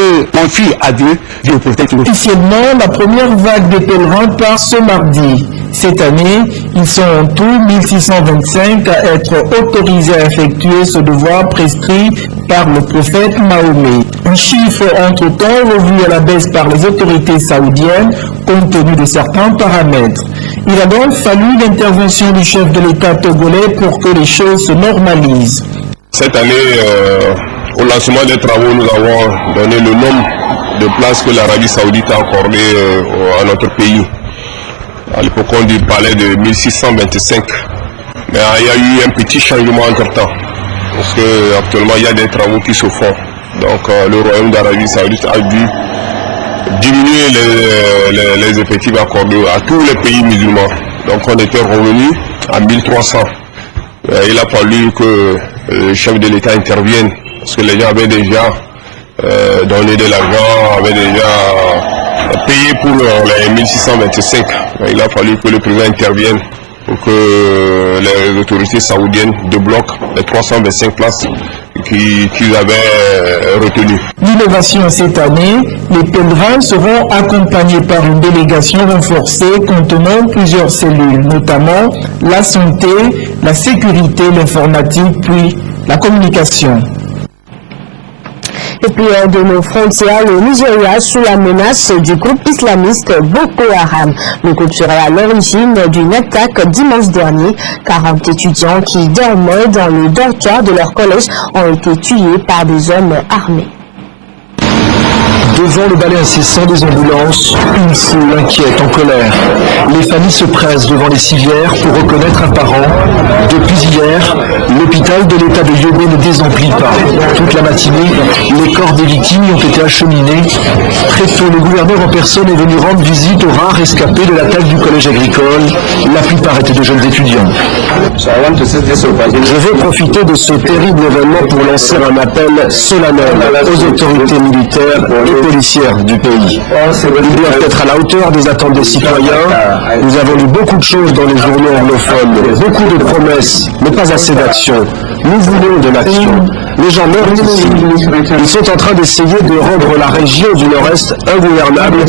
se confie à Dieu, Dieu protège. Officiellement, la première vague de pèlerins part ce mardi. Cette année, ils sont en tout 1625 à être autorisés à effectuer ce devoir prescrit par le prophète Mahomet. Un chiffre entre-temps revu à la baisse par les autorités saoudiennes compte tenu de certains paramètres. Il a donc fallu l'intervention du chef de l'État togolais pour que les choses se normalisent. Cette année, au lancement des travaux, nous avons donné le nombre de places que l'Arabie Saoudite a accordé à notre pays. À l'époque, on parlait de 1625. Mais il y a eu un petit changement entre-temps. Parce qu'actuellement, il y a des travaux qui se font. Donc, le Royaume d'Arabie Saoudite a dû diminuer les effectifs accordés à tous les pays musulmans. Donc, on était revenu à 1300. Il a fallu que le chef de l'État intervienne. Parce que les gens avaient déjà donné de l'argent, avaient déjà payé pour les 1625. Il a fallu que le président intervienne pour que les autorités saoudiennes débloquent les 325 places qu'ils avaient retenues. L'innovation cette année, les pèlerins seront accompagnés par une délégation renforcée contenant plusieurs cellules, notamment la santé, la sécurité, l'informatique, puis la communication. Et puis de nos frontières, le Nigeria sous la menace du groupe islamiste Boko Haram. Le groupe serait à l'origine d'une attaque dimanche dernier. 40 étudiants qui dormaient dans le dortoir de leur collège ont été tués par des hommes armés. Devant le balai incessant des ambulances, une foule inquiète, en colère. Les familles se pressent devant les civières pour reconnaître un parent. Depuis hier, l'hôpital de l'État de Yobe ne désemplit pas. Toute la matinée, les corps des victimes y ont été acheminés. Très tôt, le gouverneur en personne est venu rendre visite aux rares escapés de l'attaque du collège agricole. La plupart étaient de jeunes étudiants. Je veux profiter de ce terrible événement pour lancer un appel solennel aux autorités militaires et policières du pays. Ils doivent être à la hauteur des attentes des citoyens. Nous avons lu beaucoup de choses dans les journaux anglophones, beaucoup de promesses, mais pas assez d'action. Nous voulons de l'action. Les gens meurent ici. Ils sont en train d'essayer de rendre la région du Nord-Est ingouvernable.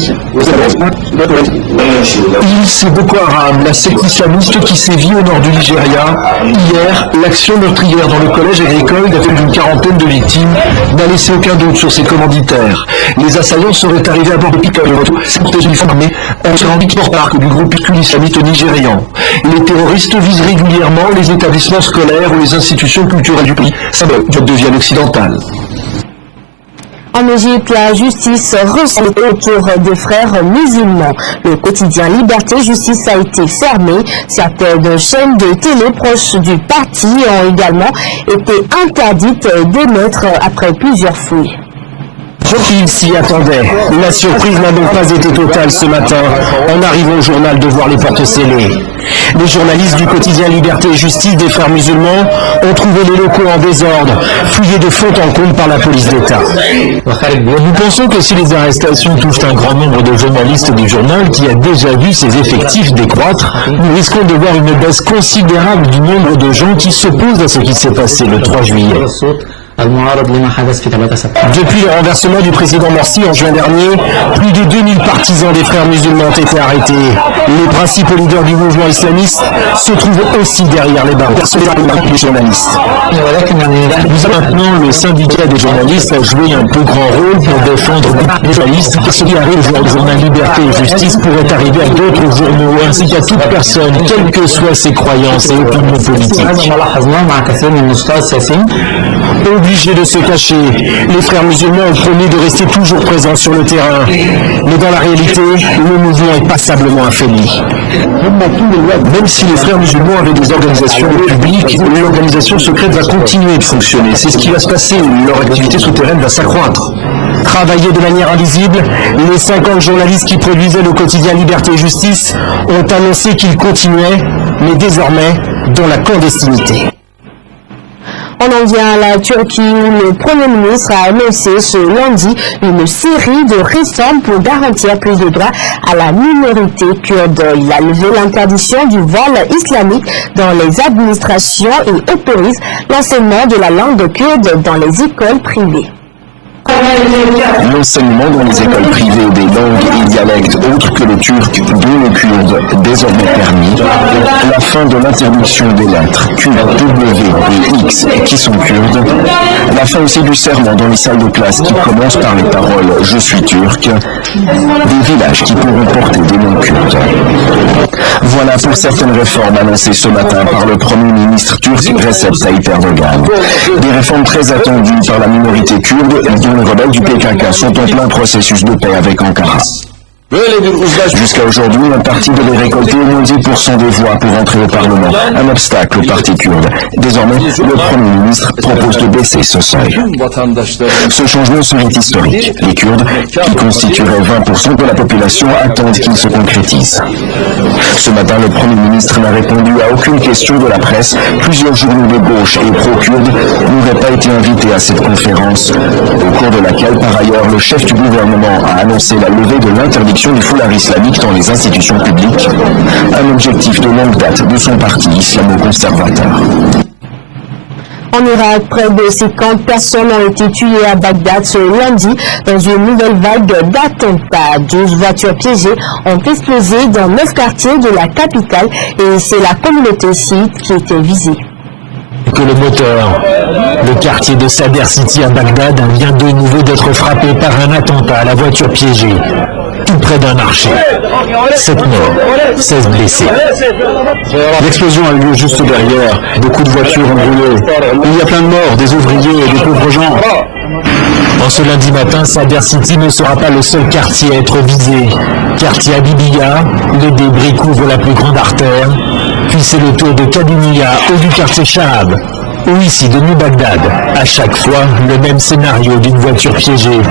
C'est Boko Haram, la secte islamiste qui sévit au nord du Nigeria. Hier, l'action meurtrière dans le collège agricole datait d'une quarantaine de victimes n'a laissé aucun doute sur ses commanditaires. Les assaillants seraient arrivés à bord de pick-up de retour, portés uniformes armés, en se rendant porte-parc du groupuscule islamiste nigérian. Les terroristes visent régulièrement les établissements scolaires ou les institutions culturelles du pays, symbole du devienne occidental. En Égypte, la justice recèle autour des frères musulmans. Le quotidien Liberté Justice a été fermé. Certaines chaînes de télé proches du parti ont également été interdites d'émettre après plusieurs fouilles. Ils s'y attendaient. La surprise n'a donc pas été totale ce matin, en arrivant au journal de voir les portes scellées. Les journalistes du quotidien Liberté et Justice des frères musulmans ont trouvé les locaux en désordre, fouillés de fond en comble par la police d'État. Nous pensons que si les arrestations touchent un grand nombre de journalistes du journal qui a déjà vu ses effectifs décroître, nous risquons de voir une baisse considérable du nombre de gens qui s'opposent à ce qui s'est passé le 3 juillet. Depuis le renversement du président Morsi en juin dernier, plus de 2000 partisans des frères musulmans ont été arrêtés. Les principaux leaders du mouvement islamiste se trouvent aussi derrière les barres. Les journalistes. Nous avons maintenant le syndicat des journalistes a joué un peu grand rôle pour défendre les journalistes. Ce qui arrive au journal Liberté et Justice pourrait arriver à d'autres journaux ainsi qu'à toute personne, quelles que soient ses croyances et opinions politiques. Obligés de se cacher, les frères musulmans ont promis de rester toujours présents sur le terrain. Mais dans la réalité, le mouvement est passablement affaibli. Même si les frères musulmans avaient des organisations publiques, l'organisation secrète va continuer de fonctionner. C'est ce qui va se passer. Leur activité souterraine va s'accroître. Travailler de manière invisible, les 50 journalistes qui produisaient le quotidien Liberté et Justice ont annoncé qu'ils continuaient, mais désormais dans la clandestinité. On en vient à la Turquie où le Premier ministre a annoncé ce lundi une série de réformes pour garantir plus de droits à la minorité kurde. Il a levé l'interdiction du voile islamique dans les administrations et autorise l'enseignement de la langue kurde dans les écoles privées. l'enseignement dans les écoles privées des langues et dialectes autres que le turc, dont le kurde, désormais permis, la fin de l'interdiction des lettres Q, W et X qui sont kurdes, la fin aussi du serment dans les salles de classe qui commencent par les paroles « Je suis turc », des villages qui pourront porter des noms kurdes. Voilà pour certaines réformes annoncées ce matin par le Premier ministre turc Recep Tayyip Erdogan. Des réformes très attendues par la minorité kurde, dont les rebelles du PKK sont en plein processus de paix avec Ankara. Jusqu'à aujourd'hui, un parti devait récolter au moins 10% des voix pour entrer au Parlement, un obstacle au parti kurde. Désormais, le Premier ministre propose de baisser ce seuil. Ce changement serait historique. Les Kurdes, qui constitueraient 20% de la population, attendent qu'il se concrétise. Ce matin, le Premier ministre n'a répondu à aucune question de la presse. Plusieurs journaux de gauche et pro-kurdes n'auraient pas été invités à cette conférence, au cours de laquelle, par ailleurs, le chef du gouvernement a annoncé la levée de l'interdiction du foulard islamique dans les institutions publiques, un objectif de longue date de son parti islamo-conservateur. En Irak, près de 50 personnes ont été tuées à Bagdad ce lundi dans une nouvelle vague d'attentats. 12 voitures piégées ont explosé dans 9 quartiers de la capitale et c'est la communauté chiite qui était visée. Que le moteur. Le quartier de Sadr City à Bagdad vient de nouveau d'être frappé par un attentat à la voiture piégée, tout près d'un marché. 7 morts, 16 blessés. L'explosion a eu lieu juste derrière. Beaucoup de voitures ont brûlé. Il y a plein de morts, des ouvriers et des pauvres gens. En ce lundi matin, Sadr City ne sera pas le seul quartier à être visé. Quartier Habibiya, les débris couvrent la plus grande artère. Puis c'est le tour de Kadimiya ou du quartier Shahab, ou ici de New Bagdad. À chaque fois, le même scénario d'une voiture piégée.